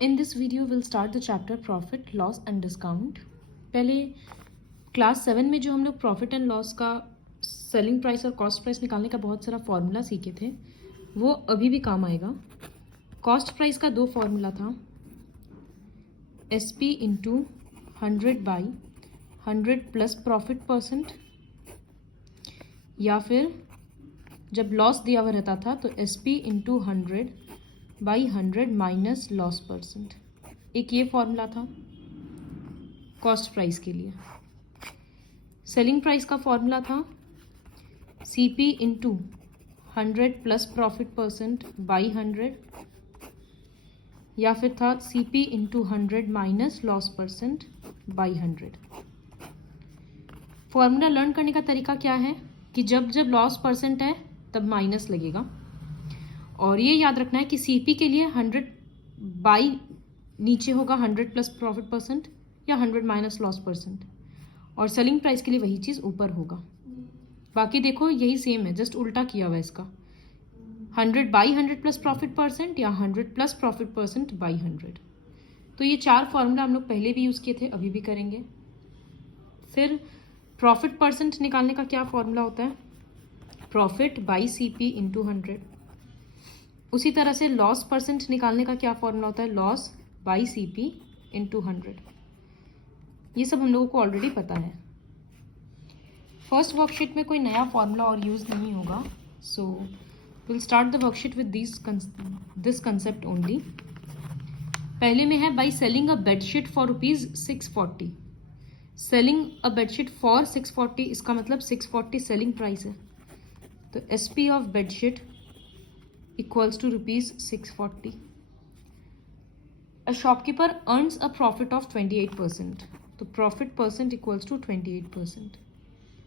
In this video, we'll start the chapter Profit, Loss and Discount. पहले class 7 में जो हम लोग प्रॉफिट एंड लॉस का सेलिंग प्राइस और कॉस्ट प्राइस निकालने का बहुत सारा फॉर्मूला सीखे थे, वो अभी भी काम आएगा. कॉस्ट प्राइस का 2 फॉर्मूला था, SP into 100 by 100 plus profit percent, या फिर जब लॉस दिया हुआ रहता था तो SP into 100 by 100 minus loss percent. एक ये फॉर्मूला था कॉस्ट प्राइस के लिए. सेलिंग प्राइस का फॉर्मूला था CP into 100 plus profit percent by 100, या फिर था CP into 100 minus loss percent by 100. Formula learn करने का तरीका क्या है कि जब जब लॉस परसेंट है तब माइनस लगेगा, और ये याद रखना है कि CP के लिए 100 बाई नीचे होगा 100 प्लस प्रॉफिट परसेंट या 100 माइनस लॉस परसेंट, और सेलिंग प्राइस के लिए वही चीज़ ऊपर होगा. बाकी देखो यही सेम है, जस्ट उल्टा किया हुआ है इसका. 100 बाई 100 प्लस प्रॉफिट परसेंट या 100 प्लस प्रॉफिट परसेंट बाई 100. तो ये 4 फॉर्मूला हम लोग पहले भी यूज़ किए थे, अभी भी करेंगे. फिर प्रॉफिट परसेंट निकालने का क्या फॉर्मूला होता है, प्रॉफिट बाई CP इंटू 100. उसी तरह से लॉस परसेंट निकालने का क्या फॉर्मूला होता है, लॉस बाई CP इंटू 100. ये सब हम लोगों को ऑलरेडी पता है. फर्स्ट वर्कशीट में कोई नया फॉर्मूला और यूज़ नहीं होगा, so will start the worksheet with this concept only. पहले में है by selling a bedsheet for ₹640. Selling a bedsheet for 640, इसका मतलब 640 सेलिंग प्राइस है. तो SP of bedsheet equals to ₹640. A shopkeeper earns a profit of 28%. तो profit percent equals to 28%.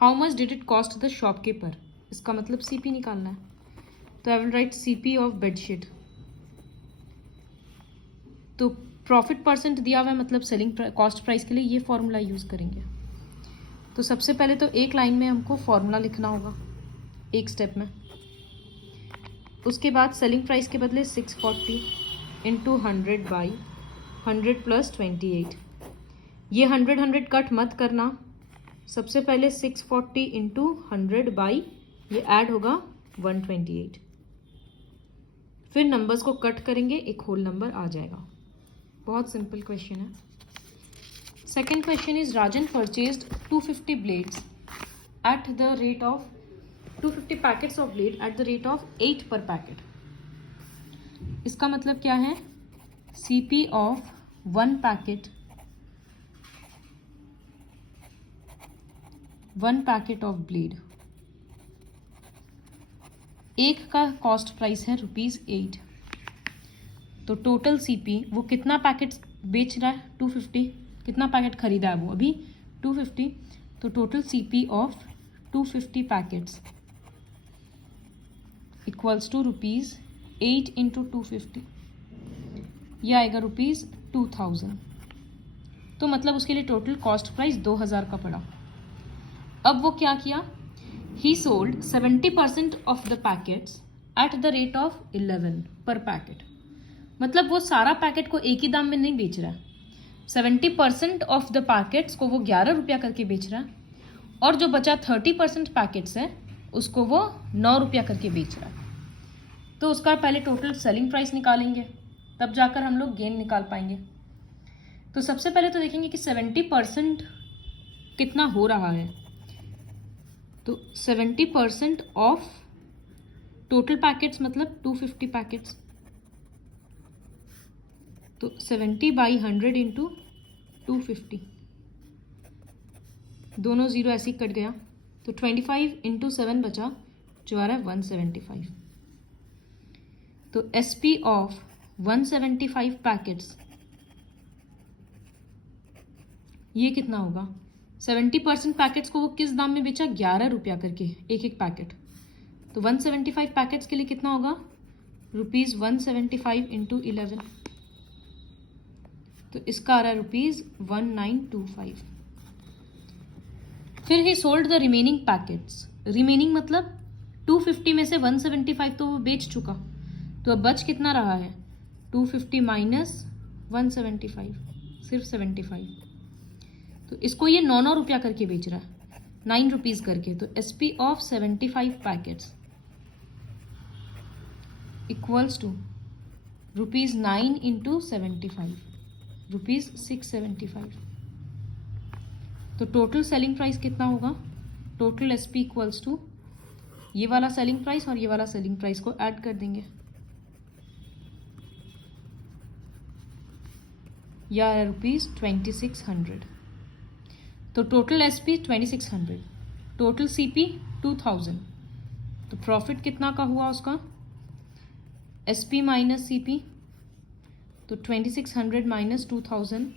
How much did it cost the shopkeeper? इसका मतलब CP निकालना है, तो I will write CP of bedsheet. तो profit percent दिया हुआ है, मतलब सेलिंग कॉस्ट प्राइस के लिए ये फॉर्मूला यूज़ करेंगे. तो सबसे पहले तो एक लाइन में हमको फॉर्मूला लिखना होगा, एक स्टेप में. उसके बाद सेलिंग प्राइस के बदले 640 इंटू 100 बाई 100 प्लस 28. ये 100 कट मत करना. सबसे पहले 640 इंटू 100 बाई ये ऐड होगा 128. फिर नंबर्स को कट करेंगे, एक होल नंबर आ जाएगा. बहुत सिंपल क्वेश्चन है. Second question is Rajan purchased 250 blades at the rate of 250 packets of blade at the rate of 8 पर पैकेट. इसका मतलब क्या है, CP of 1 packet of blade. एक का कॉस्ट प्राइस है ₹8. तो टोटल CP वो कितना पैकेट बेच रहा है, 250. कितना पैकेट खरीदा है वो अभी, 250. तो total CP of 250 packets equals to ₹8 into 250. यह आएगा ₹2000. तो मतलब उसके लिए टोटल कॉस्ट प्राइस 2000 का पड़ा. अब वो क्या किया, ही sold 70% of the packets at the rate of 11 पर पैकेट. मतलब वो सारा पैकेट को एक ही दाम में नहीं बेच रहा है. 70% ऑफ द पैकेट्स को वो 11 रुपया करके बेच रहा है, और जो बचा 30% पैकेट्स है उसको वो 9 रुपया करके बेच रहा है. तो उसका पहले टोटल सेलिंग प्राइस निकालेंगे, तब जाकर हम लोग गेन निकाल पाएंगे. तो सबसे पहले तो देखेंगे कि 70% कितना हो रहा है. तो 70% ऑफ टोटल पैकेट्स मतलब 250 पैकेट्स. तो 70 बाई 100 इंटू 250, दोनों जीरो ऐसे ही कट गया. तो 25 इंटू 7 बचा, जो आ रहा है 175. तो SP ऑफ 175 पैकेट्स ये कितना होगा, 70% पैकेट्स को वो किस दाम में बेचा, 11 रुपया करके एक एक पैकेट. तो 175 पैकेट्स के लिए कितना होगा, ₹175 इंटू 11. तो इसका आ रहा है ₹1925. फिर ही sold the remaining packets. Remaining मतलब 250 में से 175 तो वो बेच चुका, तो अब बच कितना रहा है, 250 माइनस 175, सिर्फ 75। तो इसको ये 9 रुपया करके बेच रहा है, 9 रुपीज़ करके। तो SP of 75 packets equals to ₹9 into 75, ₹675। तो टोटल सेलिंग प्राइस कितना होगा? टोटल SP इक्वल्स टू ये वाला सेलिंग प्राइस और ये वाला सेलिंग प्राइस को ऐड कर देंगे, या ₹2600। तो टोटल SP 2600, टोटल CP 2000। तो प्रॉफिट कितना का हुआ उसका? SP माइनस CP, तो 2600 माइनस 2000,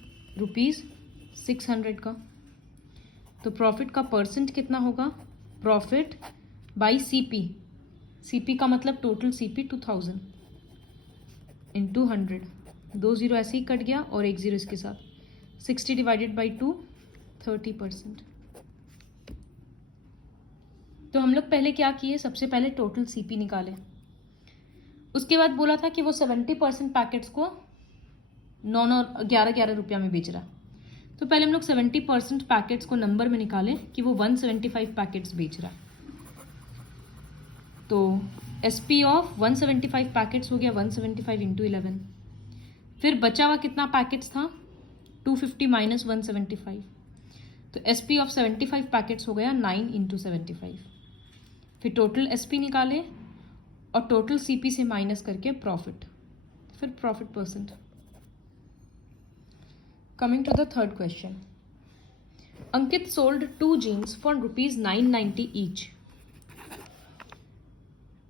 ₹600 का। तो प्रॉफिट का परसेंट कितना होगा? प्रॉफिट बाई CP का मतलब टोटल CP 2000 इंटू 100, 2 0 ऐसे ही कट गया और 1 0 इसके साथ, 60 डिवाइडेड बाई 2, 30%। तो हम लोग पहले क्या किए? सबसे पहले टोटल CP निकाले, उसके बाद बोला था कि वो 70% पैकेट्स को 11 रुपया में बेच रहा। तो पहले हम लोग 70% पैकेट्स को नंबर में निकाले कि वो 175 पैकेट्स बेच रहा। तो SP ऑफ 175 पैकेट्स हो गया 175 इंटू 11। फिर बचा हुआ कितना पैकेट्स था? 250 माइनस 175। तो SP ऑफ 75 पैकेट्स हो गया 9 इंटू 75। फिर टोटल SP निकाले और टोटल CP से माइनस करके प्रॉफिट, फिर profit percent. Coming to the third question. Ankit sold 2 jeans for ₹990 each.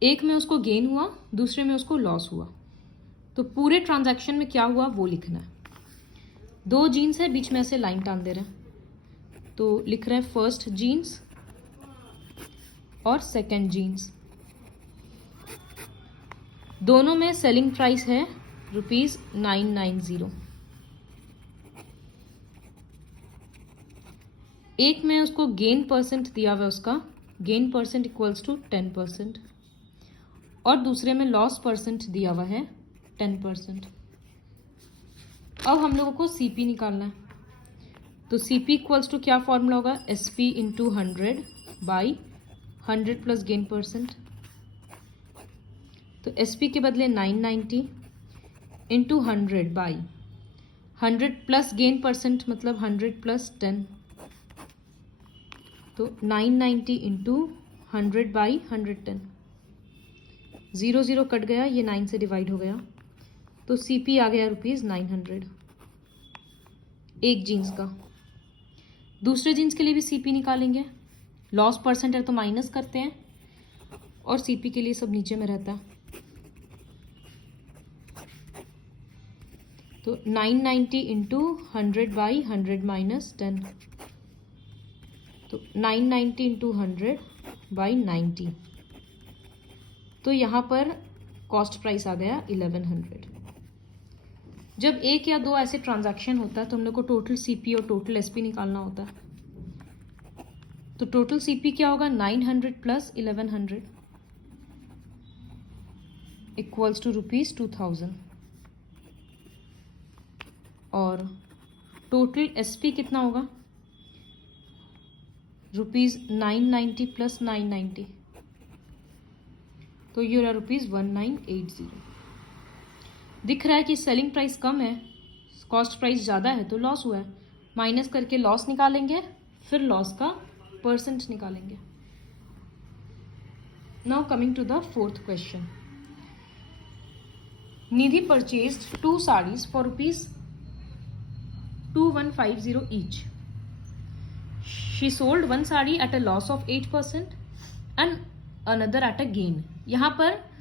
एक में उसको गेन हुआ, दूसरे में उसको लॉस हुआ। तो पूरे ट्रांजैक्शन में क्या हुआ वो लिखना है। 2 जीन्स है, बीच में ऐसे लाइन टान दे रहे हैं। तो लिख रहे हैं फर्स्ट जीन्स और सेकंड जीन्स। दोनों में सेलिंग प्राइस है ₹990। एक में उसको गेन परसेंट दिया हुआ है, उसका गेन परसेंट इक्वल्स टू 10%, और दूसरे में लॉस परसेंट दिया हुआ है 10%। अब हम लोगों को CP निकालना है। तो CP इक्वल्स टू क्या फॉर्मूला होगा? SP into 100 by 100 plus gain percent. तो SP के बदले 990 into 100 by 100 plus gain percent मतलब 100 प्लस 10। तो 990 इंटू 100 बाई 110, 0 0 कट गया, ये 9 से डिवाइड हो गया। तो CP आ गया ₹900 एक जीन्स का। दूसरे जीन्स के लिए भी CP निकालेंगे, लॉस परसेंट है तो माइनस करते हैं, और CP के लिए सब नीचे में रहता है। तो 990 इंटू 100 बाई 100 माइनस 10, तो 990 इंटू 100 बाई 90। तो यहाँ पर कॉस्ट प्राइस आ गया 1100। जब एक या दो ऐसे ट्रांजैक्शन होता है तो हम लोग को टोटल CP और टोटल SP निकालना होता है। तो टोटल CP क्या होगा? 900 प्लस 1100 इक्वल्स टू ₹2000, और टोटल SP कितना होगा? ₹990 प्लस 990, तो ये रहा ₹1980। दिख रहा है कि सेलिंग प्राइस कम है, कॉस्ट प्राइस ज़्यादा है, तो लॉस हुआ है। माइनस करके लॉस निकालेंगे, फिर लॉस का परसेंट निकालेंगे। Now coming to the fourth question. Nidhi purchased 2 sarees for ₹2150 each. She sold 1 saree at a loss of 8% and another at a gain. यहाँ पर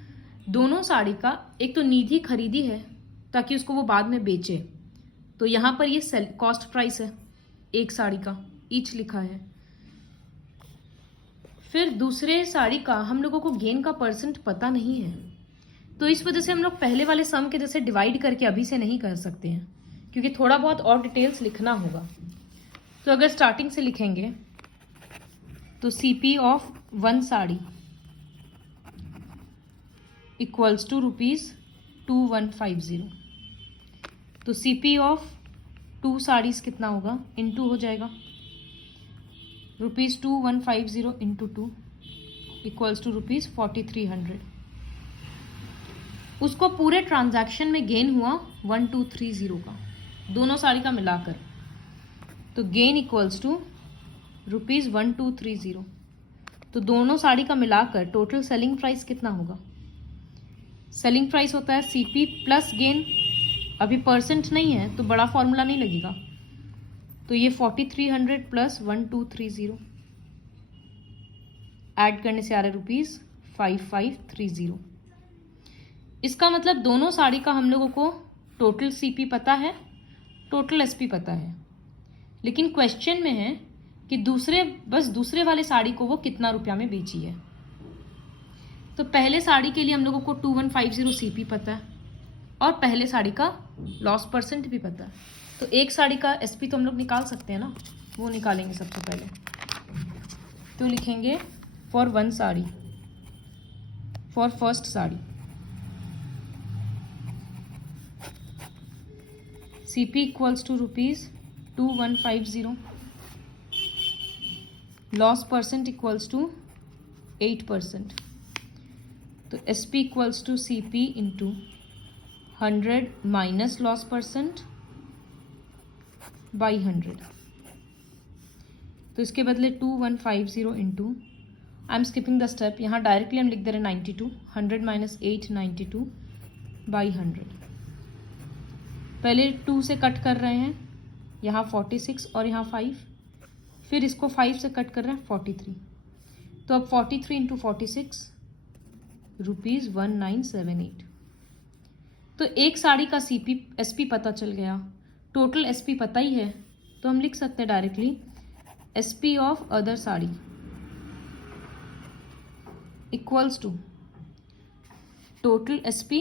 दोनों साड़ी का एक तो निधि खरीदी है ताकि उसको वो बाद में बेचे, तो यहाँ पर ये कॉस्ट प्राइस है एक साड़ी का, ईच लिखा है। फिर दूसरे साड़ी का हम लोगों को गेन का परसेंट पता नहीं है, तो इस वजह से हम लोग पहले वाले सम के जैसे डिवाइड करके अभी से नहीं कर सकते हैं, क्योंकि थोड़ा बहुत और डिटेल्स लिखना होगा। तो अगर स्टार्टिंग से लिखेंगे तो CP of 1 sari equals to ₹2150। तो CP ऑफ 2 साड़ीज कितना होगा, इनटू हो जाएगा ₹2150 इंटू 2 इक्वल्स टू ₹4300। उसको पूरे ट्रांजैक्शन में गेन हुआ 1230 का, दोनों साड़ी का मिलाकर। तो गेन इक्वल्स टू ₹1230। तो दोनों साड़ी का मिलाकर टोटल सेलिंग प्राइस कितना होगा? सेलिंग प्राइस होता है CP प्लस गेन। अभी परसेंट नहीं है तो बड़ा फॉर्मूला नहीं लगेगा। तो ये 4300 प्लस 1230 ऐड करने से आ रहा है ₹5530। इसका मतलब दोनों साड़ी का हम लोगों को टोटल CP पता है, टोटल SP पता है, लेकिन क्वेश्चन में है कि दूसरे वाले साड़ी को वो कितना रुपया में बेची है। तो पहले साड़ी के लिए हम लोगों को 2150 CP पता है और पहले साड़ी का लॉस परसेंट भी पता है। तो एक साड़ी का SP तो हम लोग निकाल सकते हैं ना, वो निकालेंगे सबसे पहले। तो लिखेंगे for one sari, for first sari CP equals to ₹2150, loss percent equals to 8%। तो SP equals to CP into 100 minus loss percent by 100। तो इसके बदले 2150 into, I am skipping the step, यहाँ डायरेक्टली हम लिख दे रहे हैं 92, 100 माइनस 8 92 बाई 100। पहले 2 से कट कर रहे हैं, यहाँ 46 और यहाँ 5, फिर इसको 5 से कट कर रहे हैं 43। तो अब 43 इंटू 46 ₹1978। तो एक साड़ी का CP SP पता चल गया, टोटल SP पता ही है, तो हम लिख सकते हैं directly SP of other sari equals to total SP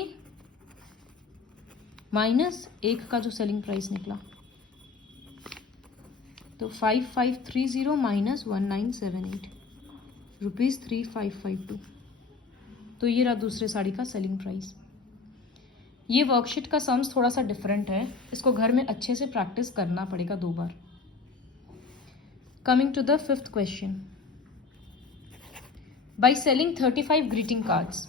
minus एक का जो सेलिंग प्राइस निकला। तो 5530 माइनस 1978 ₹3552। तो ये रहा दूसरे साड़ी का सेलिंग प्राइस। ये वर्कशीट का सम्स थोड़ा सा डिफरेंट है, इसको घर में अच्छे से प्रैक्टिस करना पड़ेगा 2 बार। Coming to the 5th question, by selling 35 greeting cards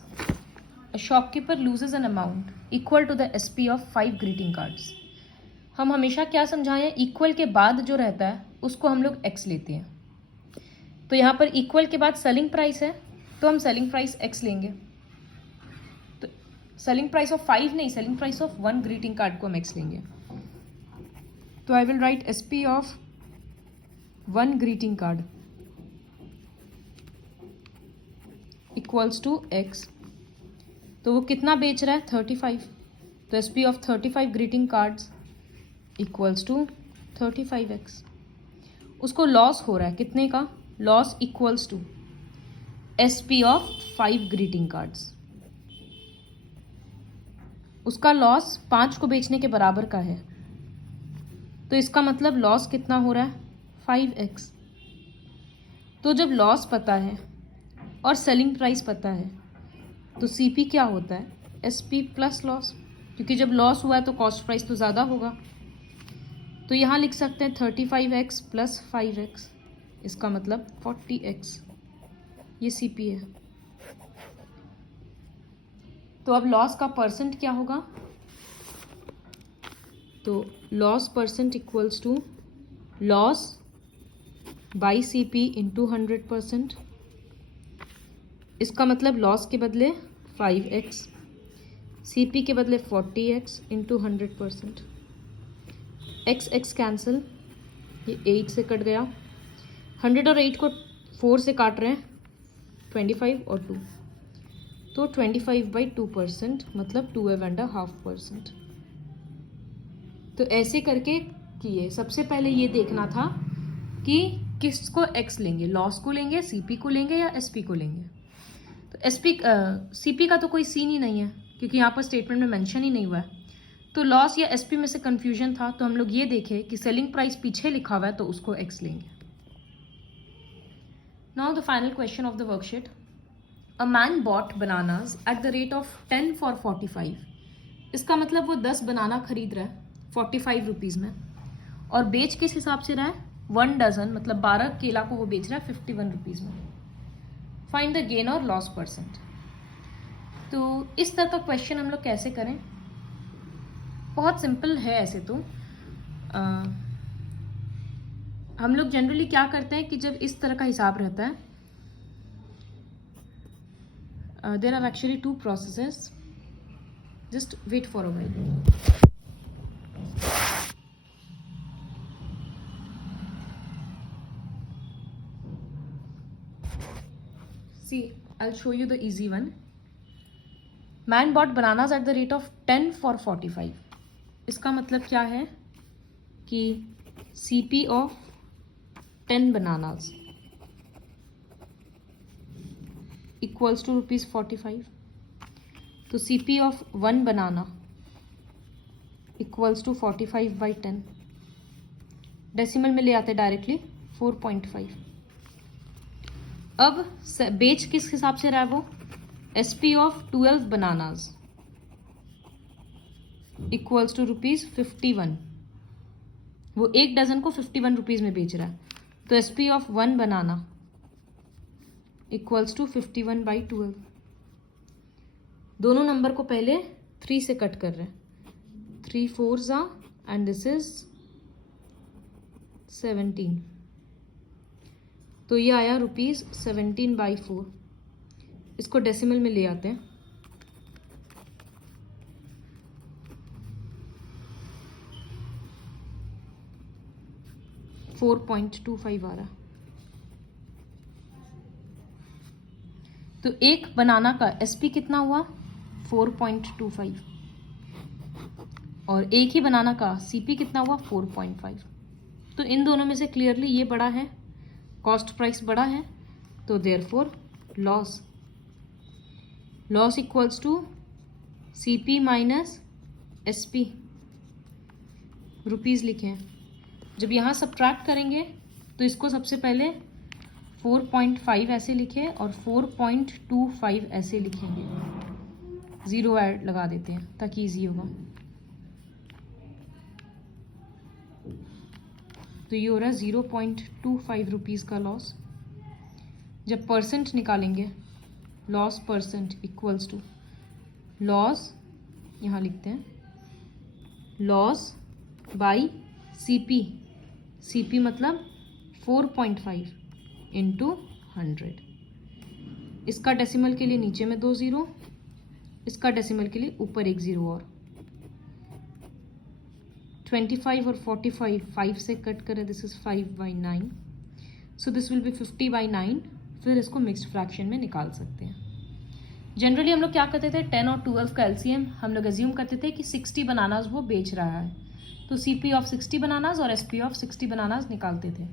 a shopkeeper loses an amount equal to the SP of 5 greeting cards। हम हमेशा क्या समझाएं, इक्वल के बाद जो रहता है उसको हम लोग X लेते हैं। तो यहाँ पर इक्वल के बाद सेलिंग प्राइस है तो हम सेलिंग प्राइस X लेंगे। तो सेलिंग प्राइस ऑफ 5 नहीं, selling price of 1 greeting card को हम X लेंगे। तो I will write SP of 1 greeting card equals to X। तो वो कितना बेच रहा है, 35। तो SP of 35 greeting cards equals to 35X। उसको लॉस हो रहा है कितने का, loss equals to SP of 5 greeting cards. उसका लॉस 5 को बेचने के बराबर का है, तो इसका मतलब लॉस कितना हो रहा है, 5X। तो जब लॉस पता है और सेलिंग प्राइस पता है तो CP क्या होता है, SP प्लस लॉस, क्योंकि जब लॉस हुआ है तो कॉस्ट प्राइस तो ज़्यादा होगा। तो यहाँ लिख सकते हैं 35X प्लस 5X, इसका मतलब 40X, ये CP है। तो अब लॉस का परसेंट क्या होगा, तो loss percent equals to loss by CP into 100%। इसका मतलब लॉस के बदले 5X, CP के बदले 40X इंटू 100%। X कैंसिल, ये 8 से कट गया, 100 और 8 को 4 से काट रहे हैं, 25 और 2, तो 25/2%, मतलब 12.5%। तो ऐसे करके किए। सबसे पहले ये देखना था कि किसको X लेंगे, लॉस को लेंगे, CP को लेंगे या SP को लेंगे। तो CP का तो कोई सीन ही नहीं है क्योंकि यहाँ पर स्टेटमेंट में मेंशन ही नहीं हुआ है। तो लॉस या SP में से कंफ्यूजन था, तो हम लोग ये देखे कि सेलिंग प्राइस पीछे लिखा हुआ है तो उसको X लेंगे। Now the final question of the worksheet, a man bot bananas at the rate of 10 for 45। इसका मतलब वो 10 बनाना खरीद रहा है 45 रुपीज़ में, और बेच किस हिसाब से रहा है, 1 डजन मतलब 12 केला को वो बेच रहा है 51 रुपीज़ में। फाइंड द गेन और लॉस परसेंट। तो इस तरह का क्वेश्चन हम लोग कैसे करें, बहुत सिंपल है ऐसे तो। हम लोग जनरली क्या करते हैं कि जब इस तरह का हिसाब रहता है, there are actually 2 processes, just wait for a while. See, I'll show you the easy one. Man bought bananas at the rate of 10 for 45. इसका मतलब क्या है कि CP of 10 bananas equals to rupees 45. तो CP of 1 banana equals to 45 by 10. Decimal में ले आते directly 4.5. अब बेच किस हिसाब से रहा है वो, SP of 12 bananas equals to rupees 51. वो 1 डजन को 51 रुपीज में बेच रहा है, तो SP of 1 banana equals to 51 by 12. दोनों नंबर को पहले 3 से कट कर रहे हैं, 3 4s एंड दिस इज 17. तो ये आया रुपीज 17 by 4. इसको डेसिमल में ले आते हैं, $4.25 आ रहा। तो एक बनाना का SP कितना हुआ, 4.25, और एक ही बनाना का CP कितना हुआ, 4.5. तो इन दोनों में से क्लियरली ये बड़ा है, कॉस्ट प्राइस बड़ा है, तो therefore loss equals to CP minus SP. Rupees लिखे हैं, जब यहाँ सब्ट्रैक्ट करेंगे तो इसको सबसे पहले 4.5 ऐसे लिखे और 4.25 ऐसे लिखेंगे, ज़ीरो ऐड लगा देते हैं ताकि इजी होगा। तो ये हो रहा है 0.25 रुपीज़ का लॉस। जब परसेंट निकालेंगे, loss percent equals to loss, यहाँ लिखते हैं लॉस बाई CP मतलब 4.5 इंटू 100. इसका डेसिमल के लिए नीचे में 2 ज़ीरो, इसका डेसिमल के लिए ऊपर 1 ज़ीरो और। 25 और 45 5 से कट करें, this is 5 by 9, so this will be 50 by 9. फिर इसको मिक्स्ड फ्रैक्शन में निकाल सकते हैं। जनरली हम लोग क्या करते थे, 10 और 12 का LCM हम लोग एज्यूम करते थे कि 60 बनानाज वो बेच रहा है, तो CP ऑफ 60 बनानाज और SP ऑफ 60 बनानाज निकालते थे।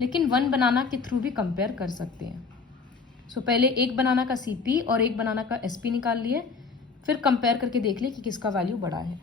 लेकिन 1 बनाना के थ्रू भी कंपेयर कर सकते हैं। सो पहले एक बनाना का CP और एक बनाना का SP निकाल लिए, फिर कंपेयर करके देख लिए कि किसका वैल्यू बड़ा है।